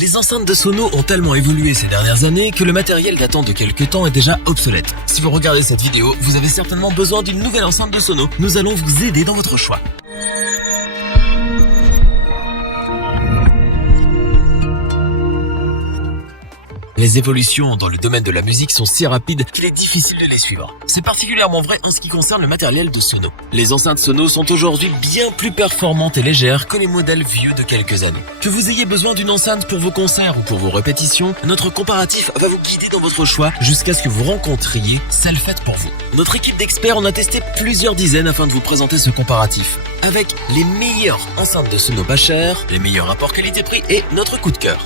Les enceintes de sono ont tellement évolué ces dernières années que le matériel datant de quelques temps est déjà obsolète. Si vous regardez cette vidéo, vous avez certainement besoin d'une nouvelle enceinte de sono. Nous allons vous aider dans votre choix. Les évolutions dans le domaine de la musique sont si rapides qu'il est difficile de les suivre. C'est particulièrement vrai en ce qui concerne le matériel de sono. Les enceintes sono sont aujourd'hui bien plus performantes et légères que les modèles vieux de quelques années. Que vous ayez besoin d'une enceinte pour vos concerts ou pour vos répétitions, notre comparatif va vous guider dans votre choix jusqu'à ce que vous rencontriez celle faite pour vous. Notre équipe d'experts en a testé plusieurs dizaines afin de vous présenter ce comparatif, avec les meilleures enceintes de sono pas chères, les meilleurs rapports qualité-prix et notre coup de cœur.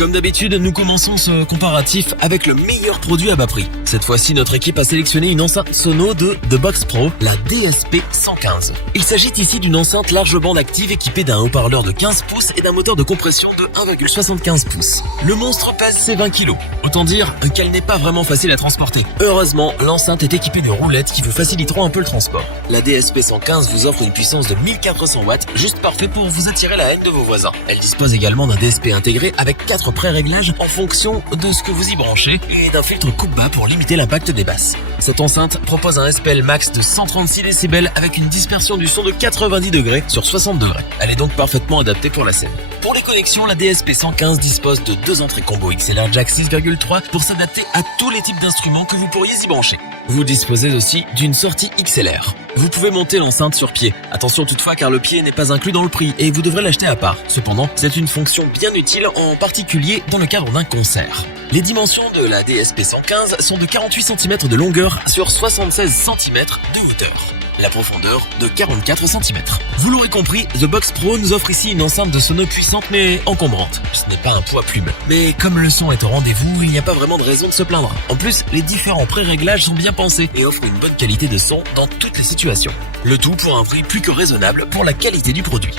Comme d'habitude, nous commençons ce comparatif avec le meilleur produit à bas prix. Cette fois-ci, notre équipe a sélectionné une enceinte sono de The Box Pro, la DSP 115. Il s'agit ici d'une enceinte large bande active équipée d'un haut-parleur de 15 pouces et d'un moteur de compression de 1,75 pouces. Le monstre pèse ses 20 kg. Autant dire qu'elle n'est pas vraiment facile à transporter. Heureusement, l'enceinte est équipée de roulettes qui vous faciliteront un peu le transport. La DSP 115 vous offre une puissance de 1400 watts, juste parfait pour vous attirer la haine de vos voisins. Elle dispose également d'un DSP intégré avec 4 pré-réglages en fonction de ce que vous y branchez et d'un filtre coupe-bas pour limiter l'impact des basses. Cette enceinte propose un SPL max de 136 décibels avec une dispersion du son de 90 degrés sur 60 degrés. Elle est donc parfaitement adaptée pour la scène. Pour les connexions, la DSP 115 dispose de 2 entrées combo XLR jack 6,3 pour s'adapter à tous les types d'instruments que vous pourriez y brancher. Vous disposez aussi d'une sortie XLR. Vous pouvez monter l'enceinte sur pied. Attention toutefois car le pied n'est pas inclus dans le prix et vous devrez l'acheter à part. Cependant, c'est une fonction bien utile en particulier dans le cadre d'un concert. Les dimensions de la DSP 115 sont de 48 cm de longueur sur 76 cm de hauteur. La profondeur de 44 cm. Vous l'aurez compris, The Box Pro nous offre ici une enceinte de sono puissante mais encombrante. Ce n'est pas un poids plume. Mais comme le son est au rendez-vous, il n'y a pas vraiment de raison de se plaindre. En plus, les différents pré-réglages sont bien pensés et offrent une bonne qualité de son dans toutes les situations. Le tout pour un prix plus que raisonnable pour la qualité du produit.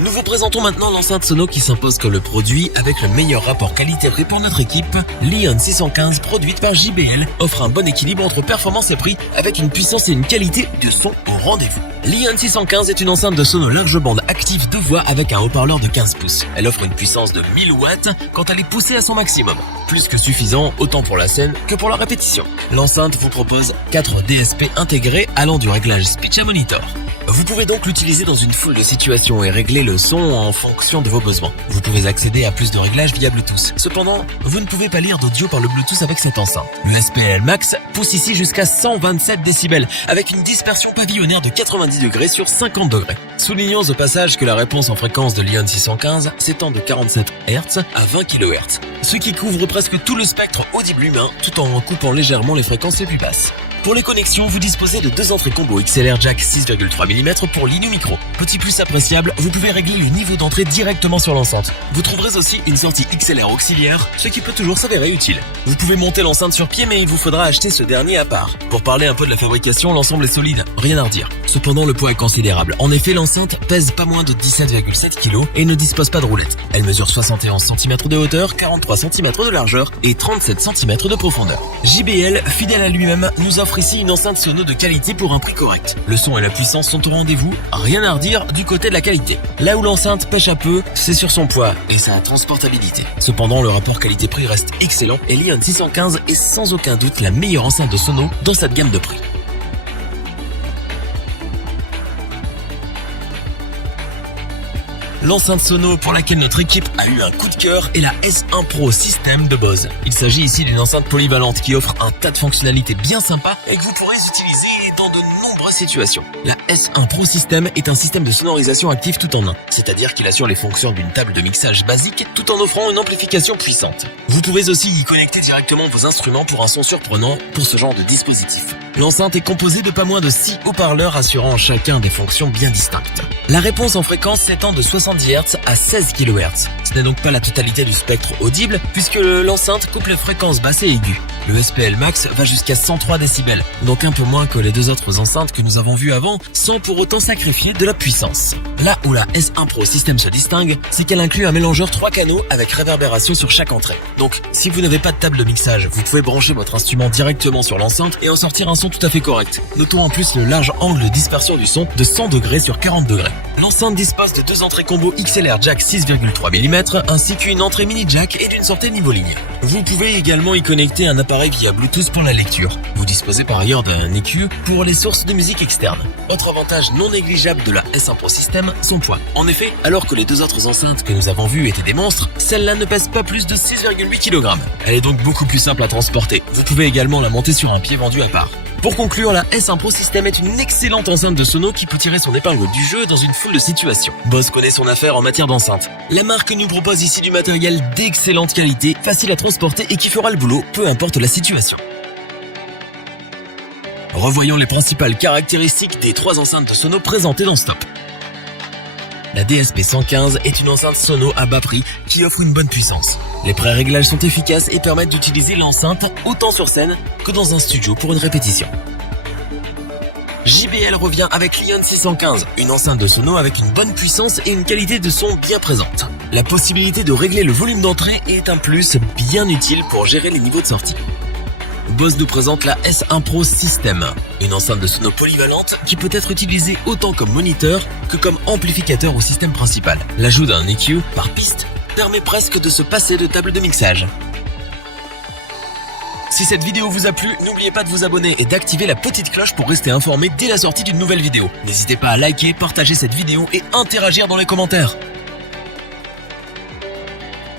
Nous vous présentons maintenant l'enceinte sono qui s'impose comme le produit avec le meilleur rapport qualité-prix pour notre équipe. L'Ion 615, produite par JBL, offre un bon équilibre entre performance et prix avec une puissance et une qualité de son au rendez-vous. L'Ion 615 est une enceinte de sono large bande active de voix avec un haut-parleur de 15 pouces. Elle offre une puissance de 1000 watts quand elle est poussée à son maximum. Plus que suffisant autant pour la scène que pour la répétition. L'enceinte vous propose 4 DSP intégrés allant du réglage speech à monitor. Vous pouvez donc l'utiliser dans une foule de situations et régler le son en fonction de vos besoins. Vous pouvez accéder à plus de réglages via Bluetooth. Cependant, vous ne pouvez pas lire d'audio par le Bluetooth avec cette enceinte. Le SPL Max pousse ici jusqu'à 127 décibels avec une dispersion pavillonnaire de 90 degrés sur 50 degrés. Soulignons au passage que la réponse en fréquence de l'Ion 615 s'étend de 47 Hz à 20 kHz, ce qui couvre presque tout le spectre audible humain tout en coupant légèrement les fréquences les plus basses. Pour les connexions, vous disposez de 2 entrées combo XLR jack 6,3 mm pour ligne ou micro. Petit plus appréciable, vous pouvez régler le niveau d'entrée directement sur l'enceinte. Vous trouverez aussi une sortie XLR auxiliaire, ce qui peut toujours s'avérer utile. Vous pouvez monter l'enceinte sur pied, mais il vous faudra acheter ce dernier à part. Pour parler un peu de la fabrication, l'ensemble est solide, rien à redire. Cependant, le poids est considérable. En effet, l'enceinte pèse pas moins de 17,7 kg et ne dispose pas de roulette. Elle mesure 71 cm de hauteur, 43 cm de largeur et 37 cm de profondeur. JBL, fidèle à lui-même, nous offre ici une enceinte sono de qualité pour un prix correct. Le son et la puissance sont au rendez-vous, rien à redire du côté de la qualité. Là où l'enceinte pêche un peu, c'est sur son poids et sa transportabilité. Cependant, le rapport qualité-prix reste excellent et l'Ion 615 est sans aucun doute la meilleure enceinte de sono dans cette gamme de prix. L'enceinte sono pour laquelle notre équipe a eu un coup de cœur est la S1 Pro System de Bose. Il s'agit ici d'une enceinte polyvalente qui offre un tas de fonctionnalités bien sympas et que vous pourrez utiliser dans de nombreuses situations. La S1 Pro System est un système de sonorisation actif tout en un, c'est-à-dire qu'il assure les fonctions d'une table de mixage basique tout en offrant une amplification puissante. Vous pouvez aussi y connecter directement vos instruments pour un son surprenant pour ce genre de dispositif. L'enceinte est composée de pas moins de 6 haut-parleurs assurant chacun des fonctions bien distinctes. La réponse en fréquence s'étend de 60 70 Hz à 16 kHz. Ce n'est donc pas la totalité du spectre audible puisque l'enceinte coupe les fréquences basses et aiguës. Le SPL Max va jusqu'à 103 décibels, donc un peu moins que les deux autres enceintes que nous avons vues avant, sans pour autant sacrifier de la puissance. Là où la S1 Pro System se distingue, c'est qu'elle inclut un mélangeur 3 canaux avec réverbération sur chaque entrée. Donc, si vous n'avez pas de table de mixage, vous pouvez brancher votre instrument directement sur l'enceinte et en sortir un son tout à fait correct. Notons en plus le large angle de dispersion du son de 100 degrés sur 40 degrés. L'enceinte dispose de deux entrées combo XLR jack 6,3 mm ainsi qu'une entrée mini jack et d'une sortie niveau ligne. Vous pouvez également y connecter un appareil via Bluetooth pour la lecture. Vous disposez par ailleurs d'un EQ pour les sources de musique externes. Autre avantage non négligeable de la S1 Pro System, son poids. En effet, alors que les deux autres enceintes que nous avons vues étaient des monstres, celle-là ne pèse pas plus de 6,8 kg. Elle est donc beaucoup plus simple à transporter. Vous pouvez également la monter sur un pied vendu à part. Pour conclure, la S1 Pro System est une excellente enceinte de sono qui peut tirer son épingle du jeu dans une foule de situations. Bose connaît son affaire en matière d'enceinte. La marque nous propose ici du matériel d'excellente qualité, facile à transporter et qui fera le boulot, peu importe la situation. Revoyons les principales caractéristiques des trois enceintes de sono présentées dans ce top. La DSP 115 est une enceinte sono à bas prix qui offre une bonne puissance. Les pré-réglages sont efficaces et permettent d'utiliser l'enceinte autant sur scène que dans un studio pour une répétition. JBL revient avec Lion 615, une enceinte de sono avec une bonne puissance et une qualité de son bien présente. La possibilité de régler le volume d'entrée est un plus bien utile pour gérer les niveaux de sortie. Bose nous présente la S1 Pro System, une enceinte de sono polyvalente qui peut être utilisée autant comme moniteur que comme amplificateur au système principal. L'ajout d'un EQ par piste permet presque de se passer de table de mixage. Si cette vidéo vous a plu, n'oubliez pas de vous abonner et d'activer la petite cloche pour rester informé dès la sortie d'une nouvelle vidéo. N'hésitez pas à liker, partager cette vidéo et interagir dans les commentaires.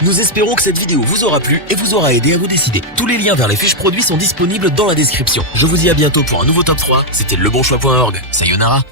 Nous espérons que cette vidéo vous aura plu et vous aura aidé à vous décider. Tous les liens vers les fiches produits sont disponibles dans la description. Je vous dis à bientôt pour un nouveau top 3. C'était lebonchoix.org. Sayonara.